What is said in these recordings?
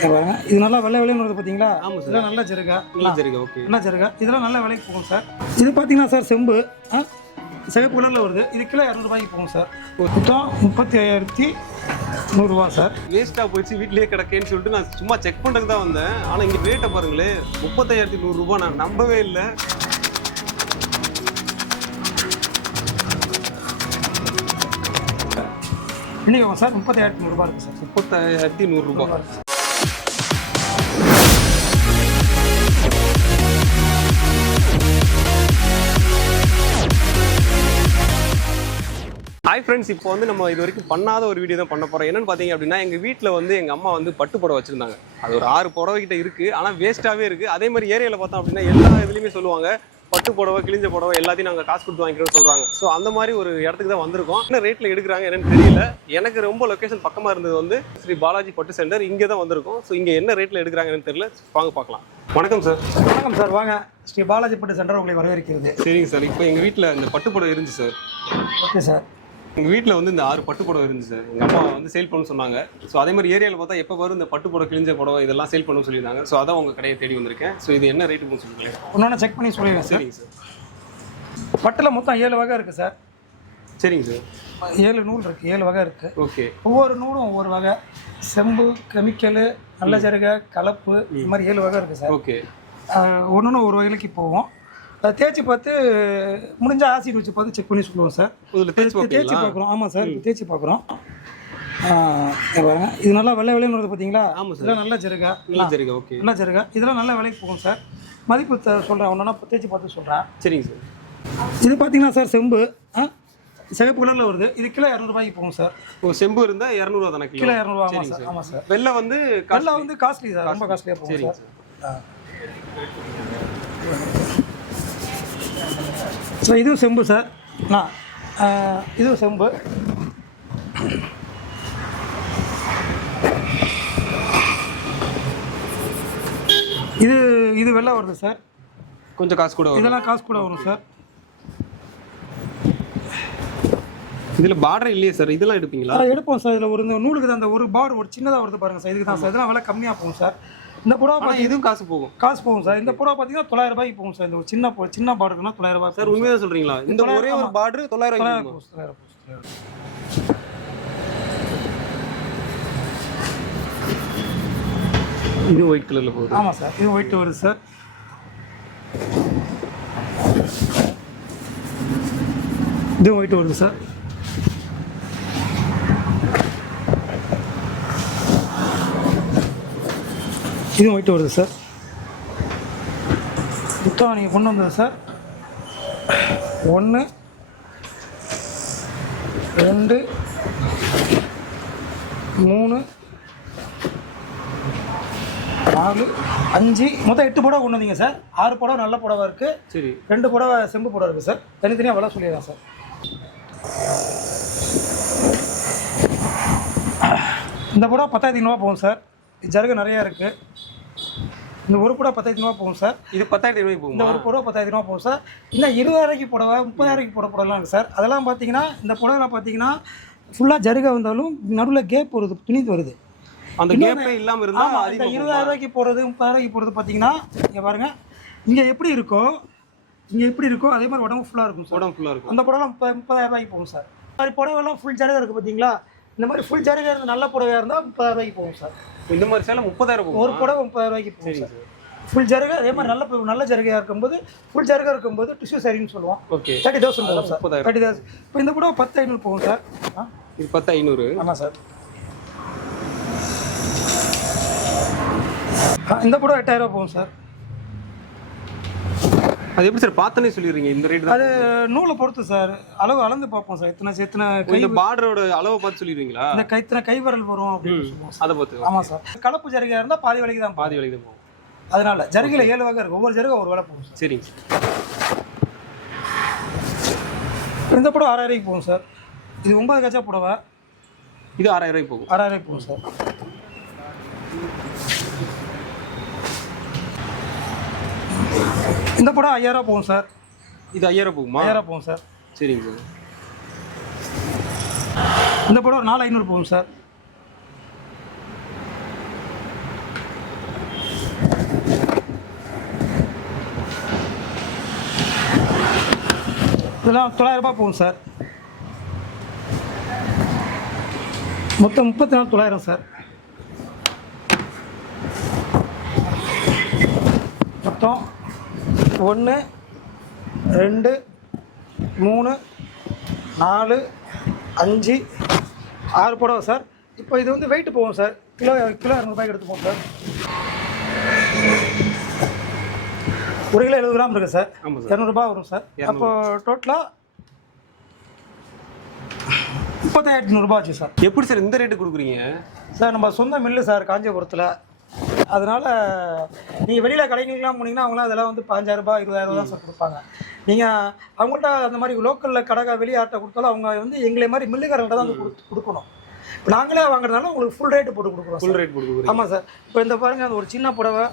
இது நல்லா வெள்ளை வருது பார்த்தீங்களா ஆமாம் சார். இதெல்லாம் நல்ல ஜருகா. நல்லா சரிங்க ஓகே. என்ன ஜருகா. இதெல்லாம் நல்ல விலைக்கு போகும் சார். இது பார்த்தீங்கன்னா சார் செம்பு? ஆ, சிகப்பு கலரில் வருது. இது கிலோ இரநூறுபாய்க்கு போகும் சார். மொத்தம் முப்பத்தி ஐயாயிரத்தி நூறுரூவா சார். வேஸ்ட்டாக போயிடுச்சு வீட்லயே கிடக்கேன்னு சொல்லிட்டு நான் சும்மா செக் பண்ணுறதுக்கு தான் வந்தேன். ஆனால் இங்கே ரேட்டை பாருங்களேன் முப்பத்தாயிரத்தி நூறுரூபா நான் நம்பவே இல்லை. இன்னைக்கு சார் முப்பத்தி ஐயாயிரத்தி நூறுரூபா இருக்குது சார். முப்பத்தாயிரத்தி நூறுரூபா ஹாய் ஃப்ரெண்ட்ஸ் இப்போ வந்து நம்ம இது வரைக்கும் பண்ணாத ஒரு வீடியோ தான் பண்ண போகிறோம் என்னன்னு பார்த்தீங்க அப்படின்னா எங்கள் வீட்டில் வந்து எங்கள் அம்மா வந்து பட்டு புடவை வச்சுருந்தாங்க. அது ஒரு ஆறு புடவை கிட்ட இருக்குது ஆனால் வேஸ்ட்டாகவே இருக்குது அதே மாதிரி ஏரியாவில் பார்த்தோம் அப்படின்னா எல்லா இதுலேயுமே சொல்லுவாங்க பட்டு புடவை கிழிஞ்ச புடவை எல்லாத்தையும் நாங்கள் காசு கொடுத்து வாங்கிக்கிறோம்னு சொல்கிறாங்க ஸோ அந்த மாதிரி ஒரு இடத்துக்கு தான் வந்திருக்கோம். என்ன ரேட்டில் எடுக்கிறாங்க என்னன்னு தெரியல. எனக்கு ரொம்ப லொக்கேஷன் பக்கமாக இருந்தது வந்து ஸ்ரீ பாலாஜி பட்டு சென்டர் இங்கே தான் வந்திருக்கோம். ஸோ இங்கே என்ன ரேட்டில் எடுக்கிறாங்கன்னு தெரியல. வாங்க பார்க்கலாம். வணக்கம் சார் வணக்கம் சார் வாங்க. ஸ்ரீ பாலாஜி பட்டு சென்டர் உங்களை வரவேற்கிறது. சரிங்க சார் இப்போ எங்கள் வீட்டில் இந்த பட்டு புடவை இருந்துச்சு சார் ஓகே சார் எங்கள் வீட்டில் வந்து இந்த ஆறு பட்டு புடவை இருந்துச்சு சார். எங்கள் அம்மா வந்து சேல் பண்ண சொன்னாங்க. ஸோ அதே மாதிரி ஏரியாவில் பார்த்தா எப்போ வரும் இந்த பட்டு புடவை கிழிஞ்ச புடவை இதெல்லாம் சேல் பண்ண சொல்லியிருந்தாங்க. ஸோ அதான் உங்கள் கடையை தேடி வந்திருக்கேன். ஸோ இது என்ன ரேட்டுன்னு சொல்லுங்களேன் ஒன்று செக் பண்ணி சொல்லிடுறேன் சார். சரிங்க சார். பட்டில் மொத்தம் ஏழு வகை இருக்குது சார். சரிங்க சார். ஏழு நூல் இருக்குது ஏழு வகை இருக்குது ஓகே. ஒவ்வொரு நூலும் ஒவ்வொரு வகை. செம்பு கெமிக்கலு நல்ல ஜருகை கலப்பு இது மாதிரி ஏழு வகை இருக்குது சார். ஓகே. ஒன்று ஒரு வகைக்கு போவோம். அதை தேய்ச்சி பார்த்து முடிஞ்சா ஆசிட் வச்சு பார்த்து செக் பண்ணி சொல்லுவோம் சார். இதில் தேய்ச்சி தேய்ச்சி பார்க்குறோம். ஆமாம் சார் தேய்ச்சி பார்க்குறோம். பாருங்க. இது நல்லா வெள்ளை வருது பார்த்தீங்களா ஆமாம் சார். நல்ல ஜருகா. நல்லா சரிங்க ஓகே. நல்ல ஜருகா. இதெல்லாம் நல்ல விலைக்கு போகும் சார். மதிப்பு சொல்கிறேன் ஒன்றா தேய்ச்சி பார்த்து சொல்கிறேன் சரிங்க சார். இது பார்த்தீங்கன்னா சார் செம்பு? ஆ? சிகப்பு கலரில் வருது. இது கிலோ இரநூறுபாய்க்கு போகும் சார். ஓ செம்பு இருந்தால் இரநூறுவா தானே கிலோ? இரநூறுவா ஆமாம் சார். ஆமாம் சார். வெள்ளை வந்து கல்ல வந்து காஸ்ட்லி. சார். ரொம்ப காஸ்ட்லியாக போகும் சார். ஸோ இதுவும் செம்பு சார் ஆ, இதுவும் செம்பு. இது இது வெள்ளை வருது சார் கொஞ்சம் காசு கூட இதெல்லாம் காசு கூட வரும் சார் இதில் பார்டர் இல்லையே சார் இதெல்லாம் எடுப்பீங்களா? எடுப்போம் சார் இதில் ஒரு நூலுக்கு அந்த ஒரு பார்டர் ஒரு சின்னதாக வருது பாருங்க சார் இதுக்கு தான் சார் இதெல்லாம் விலை கம்மியாக போகும் சார் இந்த புடவை ஆனால் பார்த்தி இதுவும் காசு போகும். காசு போகும் சார். இந்த புடவை பார்த்தீங்கன்னா தொள்ளாயிரம் ரூபாய்க்கு போகும் சார். இந்த ஒரு சின்ன சின்ன பார்டர்னா தொள்ளாயிரம் ரூபாய் சார் உண்மையாக சொல்கிறீங்களா இந்த ஒரே ஒரு பார்டர் தொள்ளாயிரம் தொள்ளாயிரம் ரூபாய் போகும் தொள்ளாயிரம் போகும் தொள்ளாயிரம். இது ஒயிட் கலரில் போகுது. ஆமாம் சார் இது ஒயிட் வருது சார். இதுவும் ஒயிட் வருது சார். இதுவும் ஒயிட் வருது சார். மொத்தம் நீங்கள் கொண்டு வந்தது சார். ஒன்று ரெண்டு மூணு நாலு அஞ்சு. மொத்தம் எட்டு புடவை கொண்டு வந்தீங்க சார். ஆறு புடவை நல்ல புடவை இருக்குது சரி. ரெண்டு புடவை செம்பு புடவை இருக்குது சார். தனித்தனியாக விலை சொல்லிடுறேன் சார். இந்த புடவை பத்தாயிரத்தி ஐநூறுவா போகும் சார். ஜருகு நிறையா இருக்குது இந்த ஒரு புடவை பத்தாயிரத்தி ஐநூறுவா போகும் சார். இது பத்தாயிரத்தி ரூபாய் இந்த போகுமா ஒரு புடவை பத்தாயிரத்தி ரூபா போகும் சார். இன்னும் இருபதாயிரக்கு புடவை முப்பதாயிரக்கு புடவை புடவைலாம் இருக்குது சார். அதெல்லாம் பார்த்தீங்கன்னா இந்த புடவைலாம் பார்த்தீங்கன்னா ஃபுல்லாக ஜருகை வந்தாலும் நடுவில் கேப் வருது துணி வருது. அந்த கேப்பே இல்லாமல் இருந்தால் இந்த இருபதாயிரம் ரூபாய்க்கு போகிறது முப்பதாயிரம் போகிறது பார்த்தீங்கன்னா இங்கே பாருங்க. இங்கே எப்படி இருக்கோ இங்கே எப்படி இருக்கோ அதே மாதிரி உடம்பு ஃபுல்லாக இருக்கும் சார். உடம்பு ஃபுல்லாக இருக்கும். அந்த புடவை முப்ப முப்பதாயிரம் ரூபாய்க்கு போகும் சார். இந்த மாதிரி புடவைலாம் ஃபுல் ஜருகை இருக்குது பார்த்தீங்களா இந்த மாதிரி ஃபுல் ஜருகை இருந்த நல்ல புடவையாக இருந்தால் முப்பதாயிரம் ரூபாய்க்கு போகும் சார். இந்த மாதிரி சேலை முப்பதாயிரம் ஒரு புடவை முப்பதாயிரம் ரூபாய்க்கு போகும் சார் ஃபுல் ஜருகை அதே மாதிரி நல்ல நல்ல ஜருகையாக இருக்கும்போது ஃபுல் ஜருகை இருக்கும்போது டிஷ்யூ சரின்னு சொல்லுவோம். ஓகே. தேர்ட்டி தௌசண்ட் போகும் சார். தேர்ட்டி தௌசண்ட் இப்போ இந்த புடவை பத்து ஐநூறு போகும் சார். இது பத்து ஐநூறு ஆமாம் சார் இந்த புடவை எட்டாயிரம் போகும் சார். அது எப்படி சார் பார்த்தனே சொல்லிடுறீங்க இந்த ரேட் அது நூலை பொறுத்து சார். அளவு அளந்து பார்ப்போம் சார். இத்தனை கை இந்த பார்டரோட அளவை பார்த்து சொல்லிடுவீங்களா இந்த கை இத்தனை கை விரல் வரும் அப்படின்னு சொல்லுவோம் அதை பார்த்து. ஆமாம் சார். கலப்பு ஜரிகையாக இருந்தால் பாதி விலைக்கு தான் பாதி விலைக்கு தான் போகும். அதனால ஜரிகையில் ஏழு வகை இருக்கு. ஒவ்வொரு ஜருகை ஒரு விலை போகும் சார். சரிங்க இந்த புடவை ஆறாயிரம் போகும் சார். இது ஒன்பது கச்சா புடவை. இது ஆறாயிரம் போகும். ஆறாயிரம் போகும் சார். இந்த படம் ஐயாயிரம் போகும் சார். இது ஐயாயிரம் போகுமா? ஐயாயிரம் போகும் சார். சரிங்க சார். இந்த படம் ஒரு நாலு ஐநூறு போகும் சார். இதெல்லாம் தொள்ளாயிரம் ரூபாய் போகும் சார். மொத்தம் முப்பத்தி நாலு தொள்ளாயிரம் சார். மொத்தம் ஒன்று ரெண்டு மூணு நாலு அஞ்சு ஆறு புடவை சார். இப்போ இது வந்து வெயிட் போகும் சார். கிலோ கிலோ இரநூறுபாய்க்கு எடுத்து போகும் சார். ஒரு கிலோ எழுபது கிராம் இருக்குது சார். இரநூறுபா வரும் சார். அப்போ டோட்டலாக முப்பத்தாயிரத்தி நூறுரூபா ஆச்சு சார். எப்படி சார் இந்த ரேட்டு கொடுக்குறீங்க? சார் நம்ம சொந்த மில்லு சார் காஞ்சிபுரத்தில். அதனால் நீங்கள் வெளியில் கடைங்களுக்குலாம் போனீங்கன்னா அவங்களாம் அதெல்லாம் வந்து பாஞ்சாயிரரூபா இருபதாயிரம் தான் சார் கொடுப்பாங்க. நீங்கள் அவங்கள்ட்ட அந்த மாதிரி லோக்கலில் கடை வெளியாட்ட கொடுத்தாலும் அவங்க வந்து எங்களை மாதிரி மில்லுக்காரங்கள்ட்ட தான் கொடுத்து கொடுக்கணும். இப்போ நாங்களே வாங்குறதுனால உங்களுக்கு ஃபுல் ரேட்டு போட்டு கொடுக்குறோம் ஃபுல் ரேட் கொடுக்குறீங்க. ஆமாம் சார் இப்போ இந்த பாருங்க அந்த ஒரு சின்ன புடவை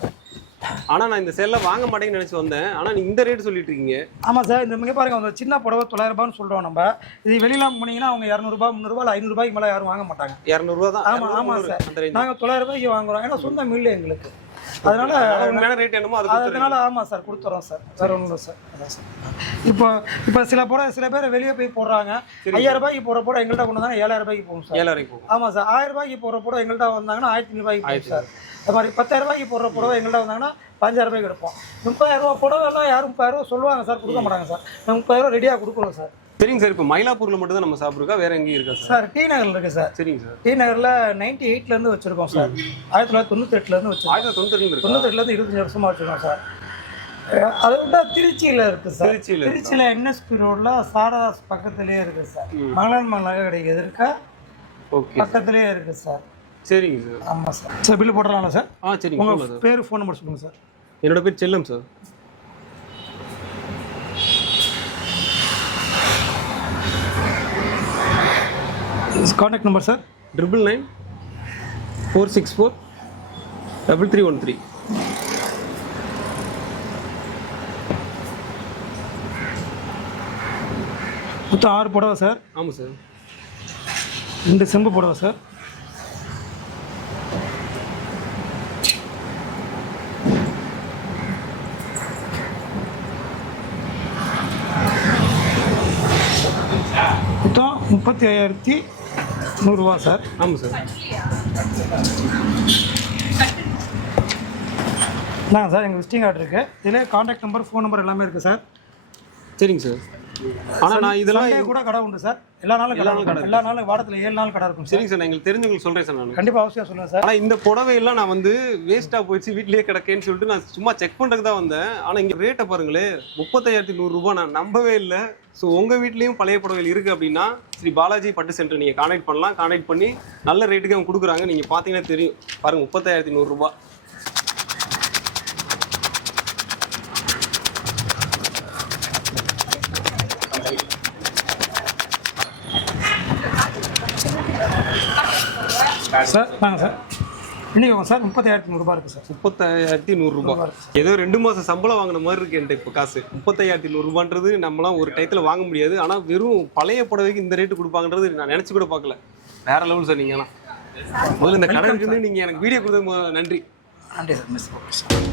ஆனா நான் இந்த செல்ல வாங்க மாட்டேங்கன்னு நினைச்சு வந்தேன். ஆனா நீங்க இந்த ரேட் சொல்லிட்டு இருக்கீங்க. ஆமாம் சார் இந்த மிக பாருங்க அந்த சின்ன புடவை தொள்ளாயிரம் ரூபான்னு சொல்கிறோம் நம்ம. இது வெளியெல்லாம் போனீங்கன்னா அவங்க இரநூறுபா முந்நூறுபா இல்லை ஐநூறுபாய்க்கு மேலே யாரும் வாங்க மாட்டாங்க. இரநூறுவா தான். ஆமா, 200, ஆமா 300 சார். நாங்கள் தொள்ளாயிரம் ரூபாய்க்கு வாங்குறோம். ஏன்னா சொந்த மில்லு எங்களுக்கு. அதனால உண்மையான ரேட் என்னமோ அது. அதனால ஆமாம் சார் கொடுத்துறோம் சார். வேற ஒன்றும் இல்லை சார். அதான் சார். இப்போ இப்போ சில புடவை சில பேர் வெளியே போய் போடுறாங்க. ஐயாயிரம் ரூபாய்க்கு போகிற போட எங்கள்கிட்ட கொண்டு வந்தாங்க ஏழாயிரம் ரூபாய்க்கு போகும் சார். ஏழாயிரம் போகும். ஆமாம் சார் ஆயிரம் ரூபாய்க்கு போடுற புடவை எங்கள்கிட்ட வந்தாங்கன்னா ஆயிரத்தி ரூபாய்க்கு போகும் சார். அது மாதிரி பத்தாயிரம் ரூபாய்க்கு போடுற புடவை எங்கள்கிட்ட வந்தாங்கன்னா பஞ்சாயிரம் ரூபாய்க்கு எடுப்போம். முப்பதாயிரம் ரூபா புடவை எல்லாம் யாரும் முப்பதாயிரம் ரூபா சொல்லுவாங்க சார் கொடுக்க மாட்டாங்க சார். நான் முப்பதாயிரம் ரூபா ரெடியாக கொடுக்குறோம் சார். சரிங்க சார் இப்போ மயிலாப்பூர்ல மட்டும் தான் நம்ம சாப்பிட்ருக்கா? வேற எங்கேயும் இருக்கா சார்? சார் டி நகரில் இருக்குது சார். சரிங்க சார். டி நகரில் நைன்டி எயிட்லேருந்து வச்சுருக்கோம் சார். ஆயிரத்தி தொள்ளாயிரத்தி தொண்ணூற்றி எட்டுலேருந்து வச்சுருக்கோம். ஆயிரத்தி தொண்ணூத்தி இருக்கு? தொண்ணூத்தெட்டுலேருந்து இருபத்தஞ்சி வருஷமா வச்சுருக்கோம் சார். அதை விட திருச்சியில் இருக்குது சார். திருச்சியில இருக்கா? திருச்சியில் என்எஸ்பி ரோடில் சாரதாஸ் பக்கத்துலேயே இருக்குது சார். மங்களன் நகை கடை எதிர்க்க பக்கத்துலேயே இருக்குது சார். சரிங்க சார். ஆமாம் சார். சார் பில்லு போட்டுடலாம்ல சார்? ஆ சரிங்க உங்கள் சார். பேர் ஃபோன் நம்பர் சொல்லுங்கள் சார். என்னோட பேர் Chellam sir. Contact number sir? Triple nine four six four double three one three மொத்தம் ஆறு புடவை சார். ஆமாம் சார். ரெண்டு செம்பு புடவை சார் மொத்தம் முப்பத்தி ஐயாயிரத்தி நூறுரூவா சார். ஆமாம் சார். நான் சார் எங்கள் விசிட்டிங் கார்டு இருக்குது இதில் காண்டாக்ட் நம்பர் ஃபோன் நம்பர் எல்லாமே இருக்குது சார். சரிங்க சார். ஆனால் நான் இதெல்லாம் கூட கடை உண்டு சார். எல்லா நாளும் கடை உண்டு. எல்லா நாளும் வாரத்தில் ஏழு நாள் கடை இருக்கும் சார் சரிங்க சார். நான் எங்களுக்கு தெரிஞ்சவங்களுக்கு சொல்கிறேன் சார் நான். கண்டிப்பாக அவசியம் சொல்லுங்கள் சார். ஆனால் இந்த புடவையெல்லாம் நான் வந்து வேஸ்ட்டாக போயிடுச்சு வீட்லயே கிடக்கேன்னு சொல்லிட்டு நான் சும்மா செக் பண்ணுறதுக்கு தான் வந்தேன். ஆனால் இங்கே ரேட்டை பாருங்களேன் முப்பத்தாயிரத்தி நூறுரூபா நான் நம்பவே இல்லை. ஸோ உங்கள் வீட்லேயும் பழைய புடவைகள் இருக்குது அப்படின்னா ஸ்ரீ பாலாஜி பட்டு சென்டர் நீங்கள் கான்டாக்ட் பண்ணலாம். கான்டாக்ட் பண்ணி நல்ல ரேட்டுக்கு அவங்க கொடுக்குறாங்க. நீங்கள் பார்த்தீங்கன்னா தெரியும். பாருங்கள் முப்பத்தாயிரத்தி நூறுரூபா சார் வாங்க சார். இன்னைக்கு வாங்க சார் முப்பத்தாயிரத்தி நூறுரூபா இருக்குது சார். முப்பத்தாயிரத்தி நூறுரூபா ஏதோ ரெண்டு மாதம் சம்பளம் வாங்கின மாதிரி இருக்கு என்கிட்ட இப்போ காசு. முப்பத்தாயிரத்தி நூறுரூபான்றது நம்மளாம் ஒரு டயத்தில் வாங்க முடியாது. ஆனால் வெறும் பழைய புடவைக்கு இந்த ரேட்டு கொடுப்பாங்கன்றது நான் நினச்சி கூட பார்க்கல. வேற லெவல் சார் நீங்கலாம். முதல்ல இந்த கடை இருந்து நீங்கள் எனக்கு வீடியோ கொடுத்தது நன்றி. நன்றி சார். மிஸ்